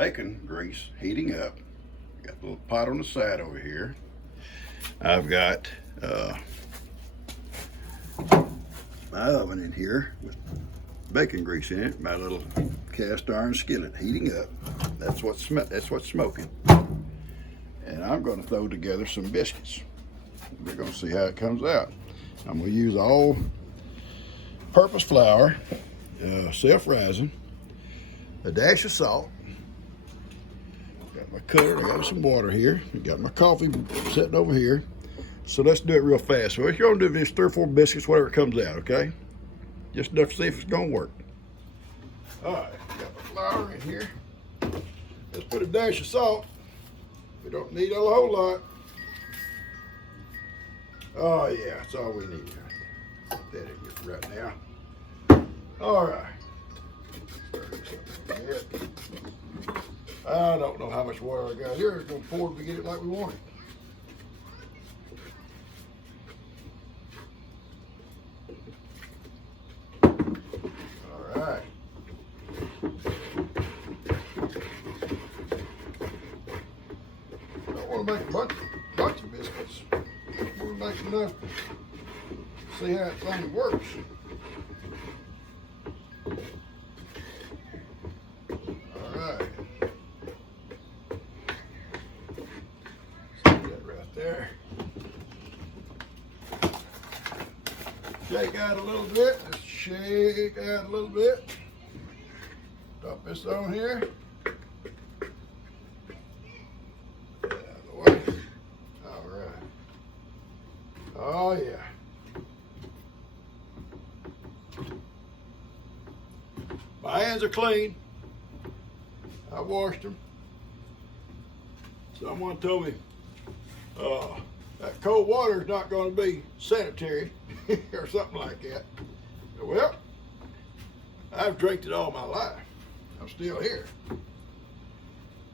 bacon grease heating up. Got a little pot on the side over here. I've got my oven in here with bacon grease in it. My little cast iron skillet heating up. That's what's smoking. And I'm going to throw together some biscuits. We're going to see how it comes out. I'm going to use all-purpose flour, self-rising, a dash of salt. Got my cutter. I got some water here. I got my coffee sitting over here. So let's do it real fast. So what you're going to do is 3 or 4 biscuits, whatever comes out, okay? Just enough to see if it's going to work. All right, got my flour in here. Let's put a dash of salt. We don't need a whole lot. Oh yeah, that's all we need. Put that in here right now. All right. I don't know how much water I got here. It's gonna pour to get it like we want it. All right. Don't want to make a bunch of biscuits. We'll make enough to see how that thing works. All right. Stick that right there. Shake out a little bit. Just shake out a little bit. Dump this on here. Oh yeah. My hands are clean. I washed them. Someone told me that cold water is not going to be sanitary or something like that. Well, I've drank it all my life. I'm still here.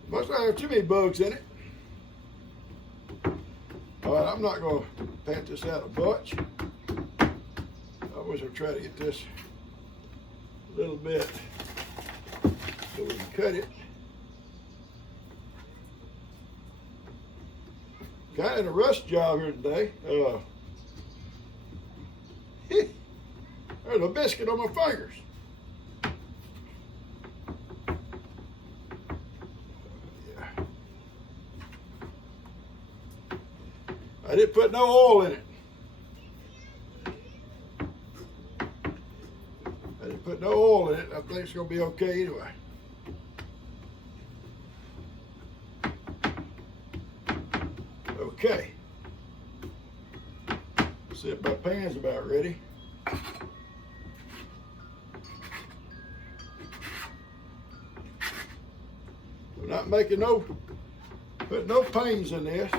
Must not have too many bugs in it. All right, I'm not going to pat this out a bunch. I wish I'd try to get this a little bit so we can cut it. Kind of in a rush job here today. There's a biscuit on my fingers. I didn't put no oil in it. I didn't put no oil in it. I think it's going to be okay anyway. Okay. See if my pan's about ready. We're not making putting no pains in this.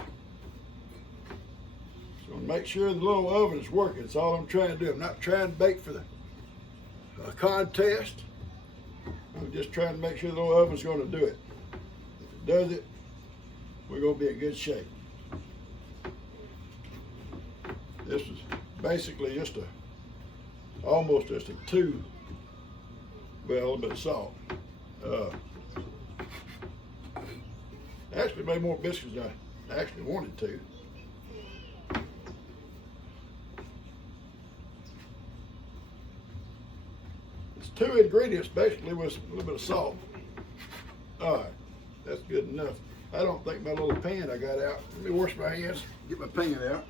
Make sure the little oven is working. That's all I'm trying to do. I'm not trying to bake for the contest. I'm just trying to make sure the little oven's going to do it. If it does it, we're going to be in good shape. This is basically just almost just a 2, well, a little bit of salt. Actually made more biscuits than I actually wanted to. It's 2 ingredients basically with a little bit of salt. All right, that's good enough. I don't think my little pan I got out. Let me wash my hands, get my pan out.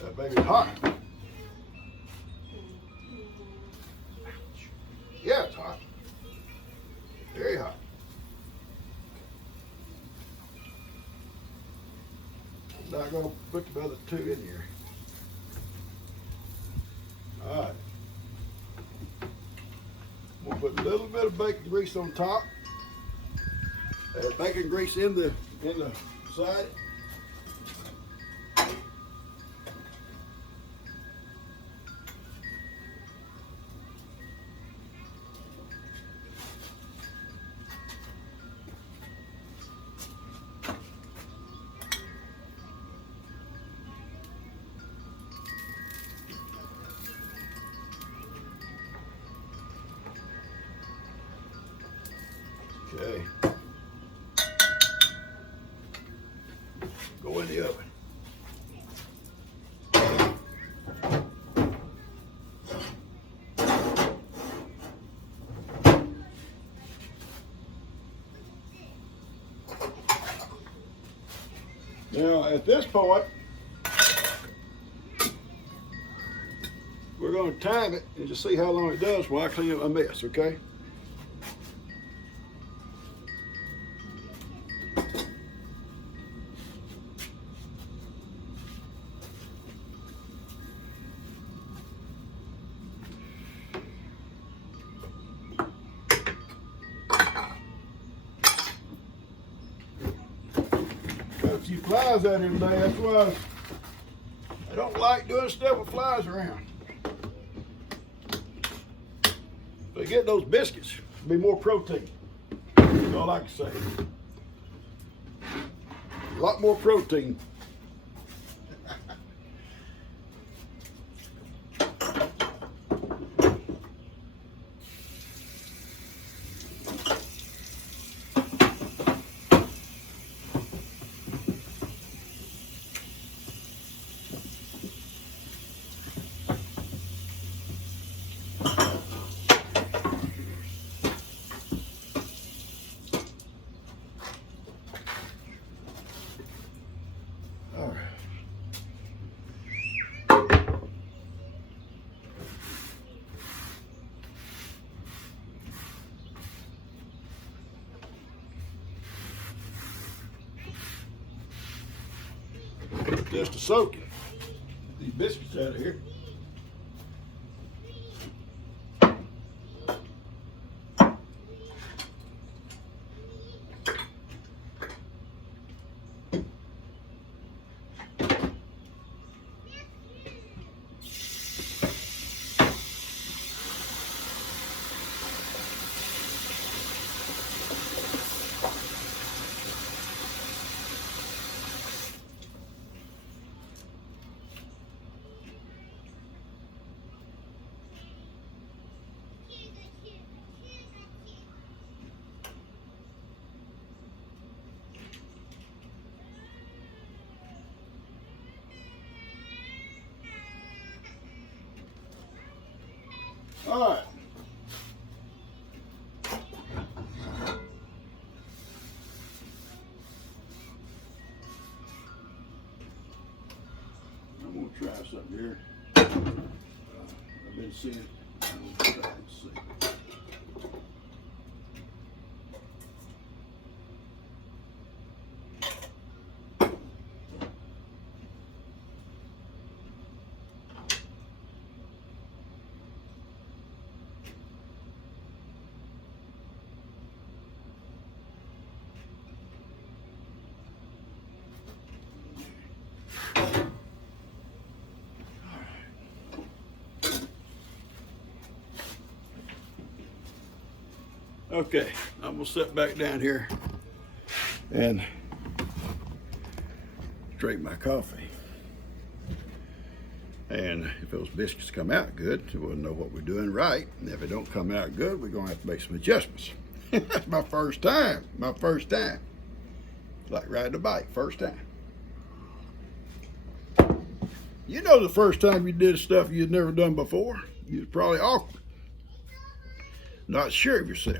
That baby's hot. Yeah, it's hot. Very hot. I'm not going to put the other 2 in here. All right. Put a little bit of bacon grease on top. Bacon grease in the side. Okay. Go in the oven. Now at this point, we're going to time it and just see how long it does while I clean up my mess, okay? Got a few flies out here today, that's why I don't like doing stuff with flies around. If I get those biscuits, it'll be more protein. That's all I can say. A lot more protein. All right. Just to soak it. Get these biscuits out of here. All right. I'm gonna try something here. I've been seeing. I'm gonna try and see. Okay, I'm gonna sit back down here and drink my coffee. And if those biscuits come out good, we'll know what we're doing right. And if it don't come out good, we're gonna have to make some adjustments. That's my first time, Like riding a bike, first time. You know, the first time you did stuff you'd never done before, you was probably awkward. Not sure of yourself.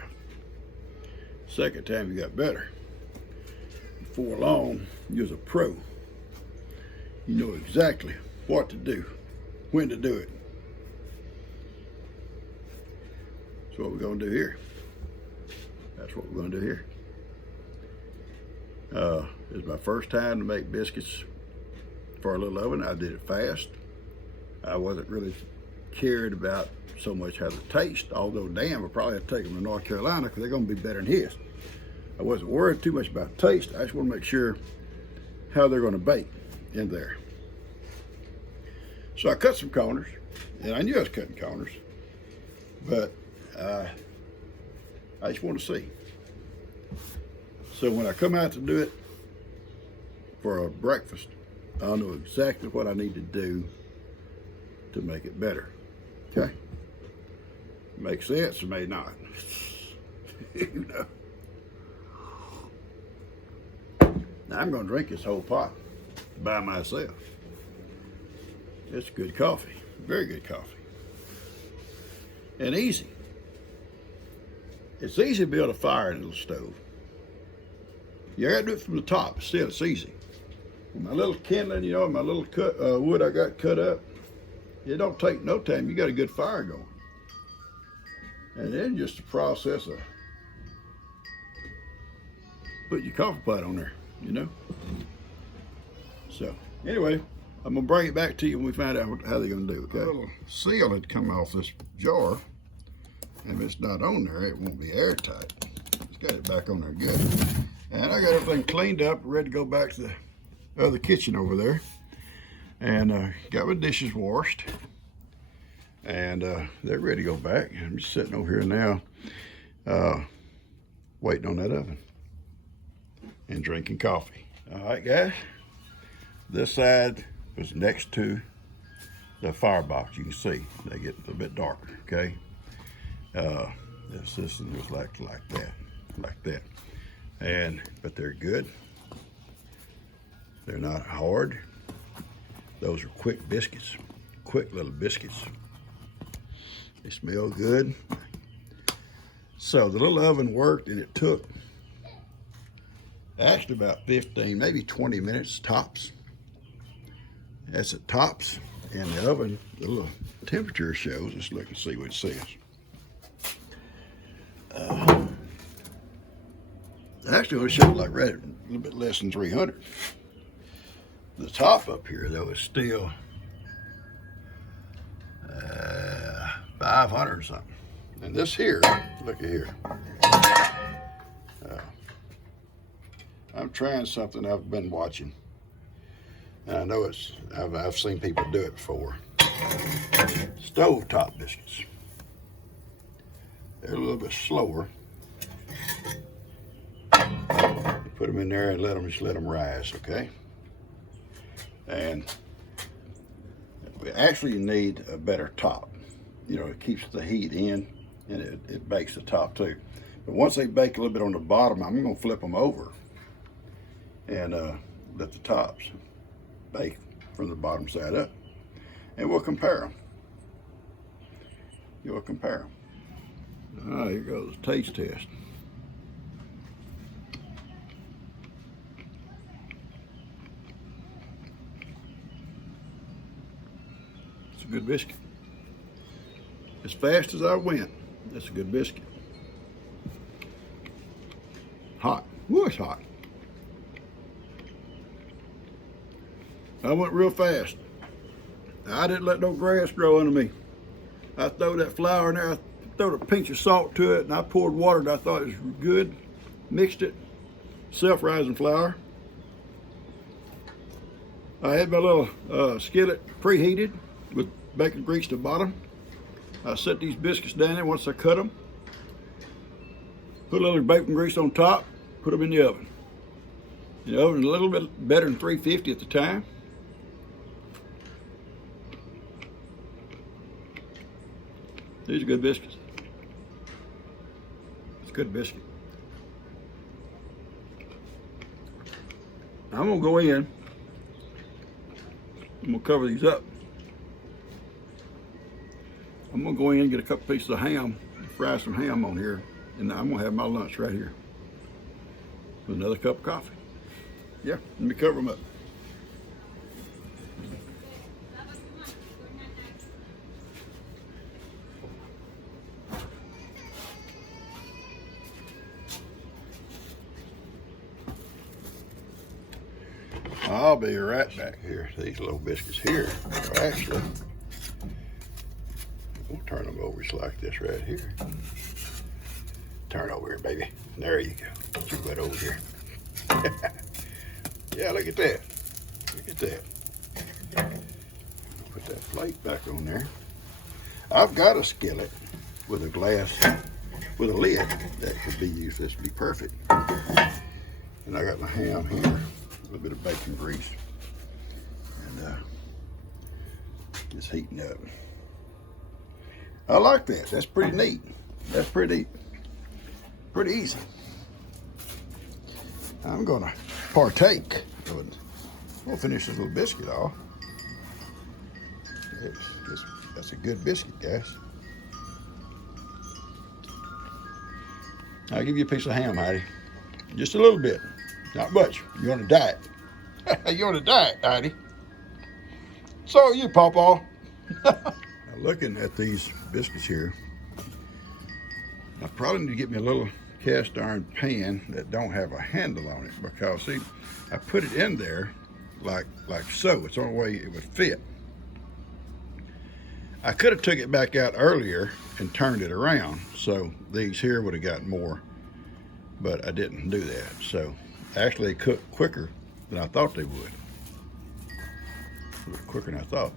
Second time you got better. Before long, you was a pro. You know exactly what to do, when to do it. That's what we're gonna do here. That's what we're gonna do here. It's my first time to make biscuits for a little oven. I did it fast. I wasn't really cared about so much how they taste, although damn, I'll probably have to take them to North Carolina because they're gonna be better than his. I wasn't worried too much about taste. I just want to make sure how they're gonna bake in there. So I cut some corners, and I knew I was cutting corners, but I just want to see. So when I come out to do it for a breakfast, I'll know exactly what I need to do to make it better. Okay? Make sense or may not. You know. Now I'm going to drink this whole pot by myself. It's good coffee, very good coffee, and easy. It's easy to build a fire in a little stove. You gotta do it from the top, but still it's easy. With my little kindling, you know, my little wood I got cut up, it don't take no time. You got a good fire going. And then just the process of put your coffee pot on there, you know. So anyway, I'm gonna bring it back to you when we find out how they're gonna do, okay? A little seal had come off this jar, and if it's not on there, it won't be airtight. Let's get it back on there good. And I got everything cleaned up, ready to go back to the other kitchen over there. And got my dishes washed. And they're ready to go back. I'm just sitting over here now, waiting on that oven and drinking coffee. All right, guys. This side was next to the firebox. You can see they get a little bit darker, okay? This system was like that. But they're good. They're not hard. Those are quick biscuits, quick little biscuits. They smell good. So the little oven worked, and it took actually about 15, maybe 20 minutes tops. That's at tops, and the oven, the little temperature shows. Let's look and see what it says. Actually, it'll show like right a little bit less than 300. The top up here, though, is still 500 or something. And this here, look at here. I'm trying something I've been watching. And I know I've seen people do it before. Stovetop biscuits. They're a little bit slower. You put them in there and just let them rise, okay? And we actually need a better top. You know, it keeps the heat in, and it bakes the top too. But once they bake a little bit on the bottom, I'm gonna flip them over and let the tops bake from the bottom side up. And we'll compare them. You'll compare them. All right, here goes the taste test. It's a good biscuit. As fast as I went, that's a good biscuit. Hot. Woo, it's hot. I went real fast. I didn't let no grass grow under me. I throw that flour in there, I threw a pinch of salt to it, and I poured water that I thought was good, mixed it, self-rising flour. I had my little skillet preheated with bacon grease to the bottom. I set these biscuits down there once I cut them. Put a little bacon grease on top, put them in the oven. The oven a little bit better than 350 at the time. These are good biscuits. It's a good biscuit. I'm gonna go in. I'm gonna cover these up. I'm gonna go in and get a couple pieces of ham, fry some ham on here, and I'm gonna have my lunch right here with another cup of coffee. Yeah, let me cover them up. I'll be right back here. These little biscuits here are actually We'll turn them over just like this right here. Turn over here, baby. There you go. Get your butt over here. Yeah, look at that. Look at that. Put that plate back on there. I've got a skillet with a glass, with a lid that could be used. This would be perfect. And I got my ham here, a little bit of bacon grease. And it's heating up. I like that. That's pretty neat. That's pretty easy. I'm gonna partake. We'll finish this little biscuit off. That's a good biscuit, guys. I'll give you a piece of ham, Heidi. Just a little bit. Not much. You're on a diet. You're on a diet, Heidi. So are you, Pawpaw. Now, looking at these biscuits here, I probably need to get me a little cast iron pan that don't have a handle on it, because see, I put it in there like so. It's the only way it would fit. I could have took it back out earlier and turned it around, so these here would have gotten more, but I didn't do that. So actually they cooked quicker than I thought they would. A little quicker than I thought.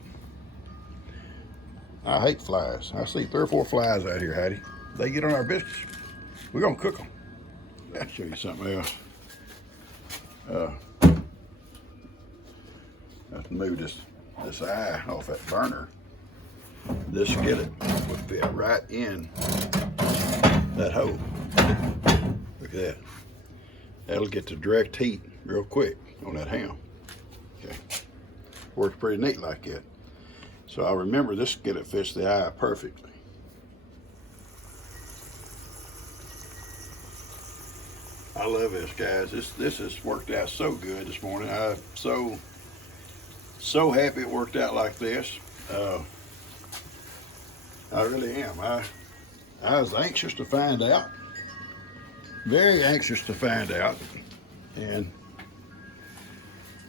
I hate flies. I see 3 or 4 flies out here, Hattie. They get on our biscuits. We're gonna cook them. I'll show you something else. Let's move this eye off that burner. This skillet would fit right in that hole. Look at that. That'll get the direct heat real quick on that ham. Okay. Works pretty neat like that. So I remember this skillet fits the eye perfectly. I love this, guys. This has worked out so good this morning. I'm so happy it worked out like this. I really am. I was anxious to find out. Very anxious to find out. And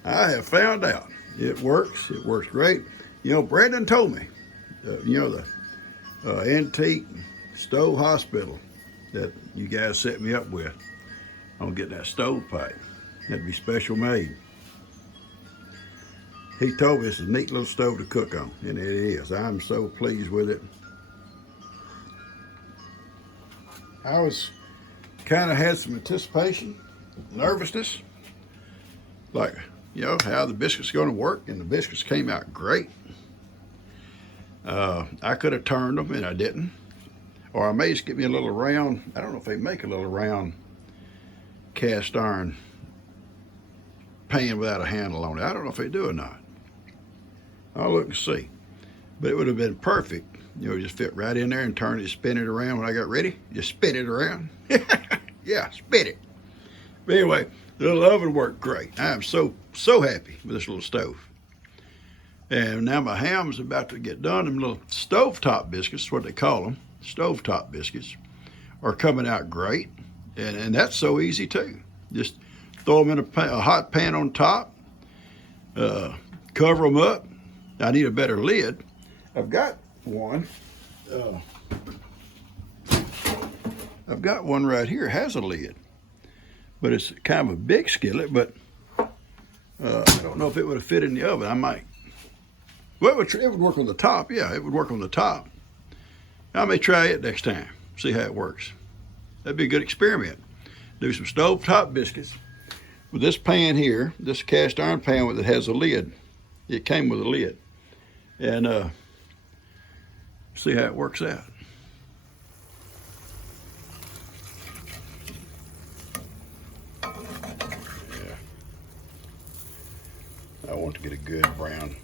I have found out. It works. It works great. You know, Brandon told me, you know, the antique stove hospital that you guys set me up with on getting that stovepipe. That'd be special made. He told me it's a neat little stove to cook on, and it is. I'm so pleased with it. I was kind of had some anticipation, nervousness, like, you know, how the biscuits going to work, and the biscuits came out great. I could have turned them, and I didn't. Or I may just get me a little round, I don't know if they make a little round cast iron pan without a handle on it. I don't know if they do or not. I'll look and see. But it would have been perfect. You know, just fit right in there and turn it, spin it around when I got ready. Just spin it around. Yeah, spin it. But anyway, the little oven worked great. I am so happy with this little stove. And now my ham's about to get done. Them little stovetop biscuits, what they call them, stovetop biscuits, are coming out great. And that's so easy too. Just throw them in a hot pan on top, cover them up. I need a better lid. I've got one. I've got one right here. It has a lid, but it's kind of a big skillet. But I don't know if it would have fit in the oven. I might. Well, it would work on the top. Yeah, it would work on the top. I may try it next time. See how it works. That'd be a good experiment. Do some stovetop biscuits with this pan here, this cast iron pan that has a lid. It came with a lid. And see how it works out. Yeah. I want to get a good brown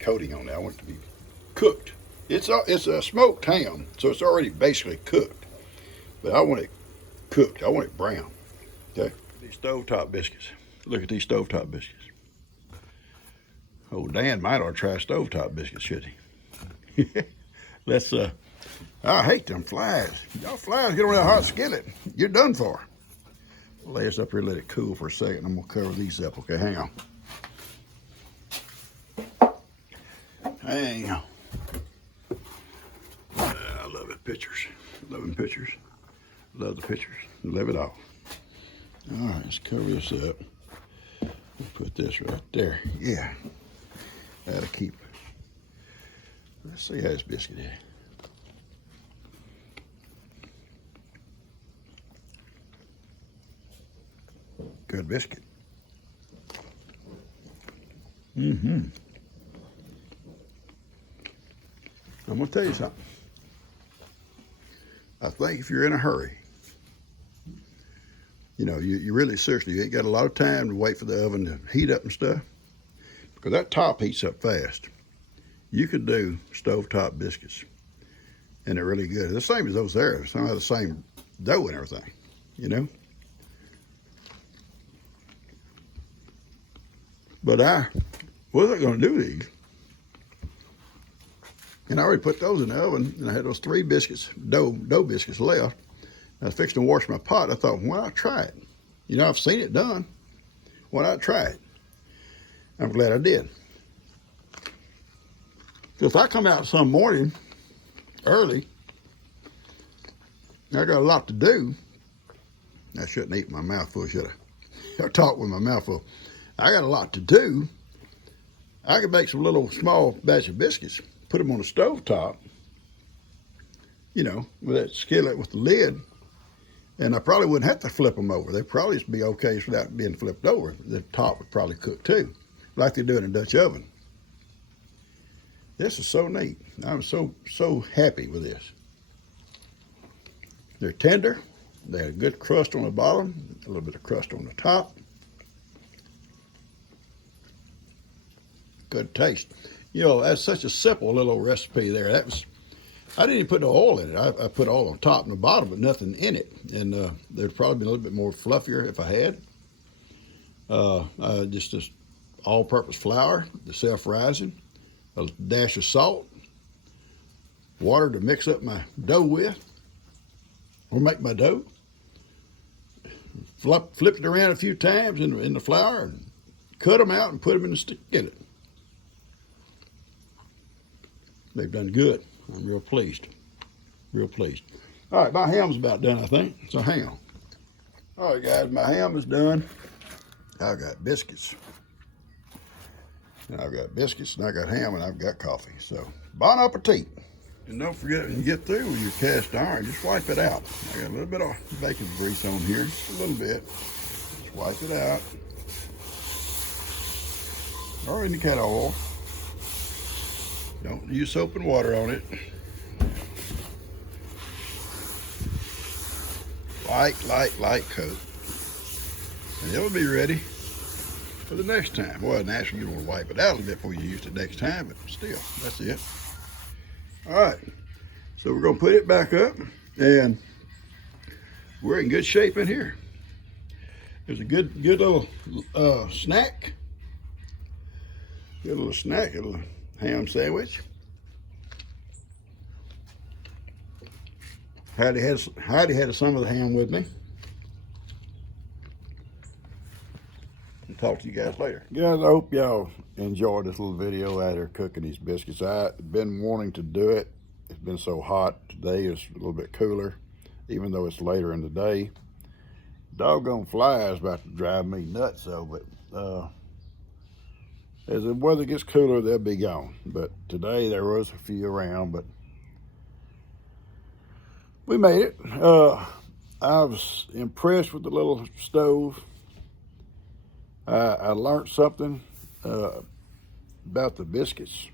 coating on that. I want it to be cooked. It's a smoked ham, so it's already basically cooked. But I want it cooked. I want it brown. Okay. These stovetop biscuits. Look at these stovetop biscuits. Oh, Dan might ought to try stovetop biscuits, should he? Let's, I hate them flies. Y'all flies get on that hot skillet. You're done for. Lay this up here, let it cool for a second. I'm gonna cover these up, okay? Hang on. Hang on. pictures. Loving pictures. Love the pictures. Love it all. All right, let's cover this up. Put this right there. Yeah. That'll keep. Let's see how this biscuit is. Good biscuit. Mm-hmm. I'm going to tell you something. I think if you're in a hurry, you know, you really seriously, you ain't got a lot of time to wait for the oven to heat up and stuff, because that top heats up fast. You could do stovetop biscuits, and they're really good. The same as those there. Some of the same dough and everything, you know. But I wasn't going to do these. And I already put those in the oven, and I had those 3 biscuits, dough biscuits left. I was fixing to wash my pot. I thought, why not try it? You know, I've seen it done. Why not try it? I'm glad I did. Because if I come out some morning early, I got a lot to do. I shouldn't eat my mouth full, should I? I talk with my mouth full. I got a lot to do. I could make some little small batch of biscuits, put them on the stove top, you know, with that skillet with the lid, and I probably wouldn't have to flip them over. They'd probably just be okay without being flipped over. The top would probably cook too, like they do in a Dutch oven. This is so neat. I'm so happy with this. They're tender. They have a good crust on the bottom, a little bit of crust on the top. Good taste. You know, that's such a simple little recipe there. That was, I didn't even put no oil in it. I put oil on top and the bottom, but nothing in it. And there'd probably be a little bit more fluffier if I had. Just this all-purpose flour, the self-rising, a dash of salt, water to mix up my dough with, or make my dough. Flipped it around a few times in the flour and cut them out and put them in the skillet. They've done good. I'm real pleased. Real pleased. All right, my ham's about done, I think. So hang on. All right, guys, my ham is done. I've got biscuits. And I've got biscuits, and I got ham, and I've got coffee. So, bon appetit. And don't forget, when you get through with your cast iron, just wipe it out. I got a little bit of bacon grease on here, just a little bit. Just wipe it out. Or any kind of oil. Don't use soap and water on it. Light coat. And it'll be ready for the next time. Well, naturally, you want to wipe it out a little bit before you use it next time, but still, that's it. All right, so we're gonna put it back up, and we're in good shape in here. There's a good little snack. Good little snack, a little ham sandwich. Heidi had some of the ham with me. I'll talk to you guys later. Guys, I hope y'all enjoyed this little video out here cooking these biscuits. I've been wanting to do it. It's been so hot. Today is a little bit cooler, even though it's later in the day. Doggone fly is about to drive me nuts, though, but as the weather gets cooler, they'll be gone. But today there was a few around, but we made it. I was impressed with the little stove. I learned something about the biscuits.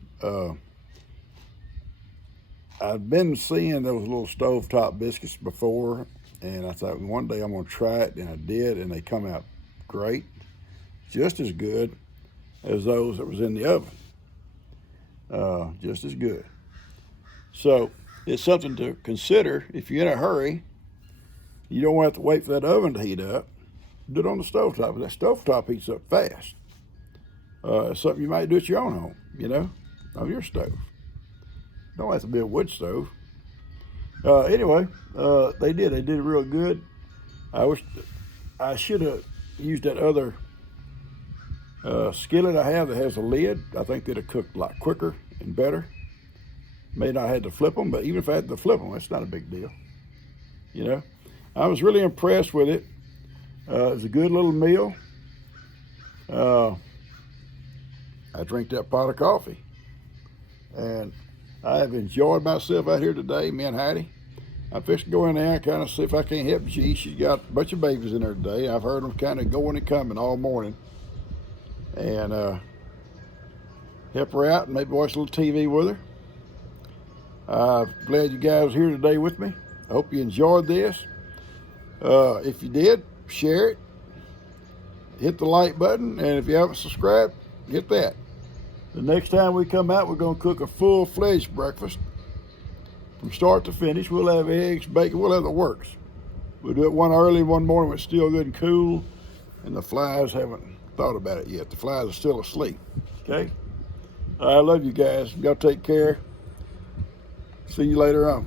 I've been seeing those little stovetop biscuits before, and I thought one day I'm going to try it, and I did, and they come out great, just as good as those that was in the oven. Just as good. So it's something to consider if you're in a hurry. You don't want to have to wait for that oven to heat up. Do it on the stovetop. That stovetop heats up fast. It's something you might do at your own home, you know, on your stove. Don't have to be a wood stove. Anyway, they did it real good. I should have used that other skillet I have that has a lid. I think that'd have cooked a lot quicker and better. May not have to flip them, but even if I had to flip them, that's not a big deal. You know, I was really impressed with it. It's a good little meal. I drank that pot of coffee, and I have enjoyed myself out here today, me and Hattie. I'm fixing to go in there and kind of see if I can't help G. She's got a bunch of babies in there today. I've heard them kind of going and coming all morning, and help her out and maybe watch a little TV with her. I'm glad you guys are here today with me. I hope you enjoyed this. If you did, share it. Hit the like button, and if you haven't subscribed, hit that. The next time we come out, we're going to cook a full-fledged breakfast. From start to finish, we'll have eggs, bacon, we'll have the works. We'll do it one early, one morning when it's still good and cool, and the flies haven't thought about it yet. The flies are still asleep, okay? I love you guys. Y'all take care. See you later on.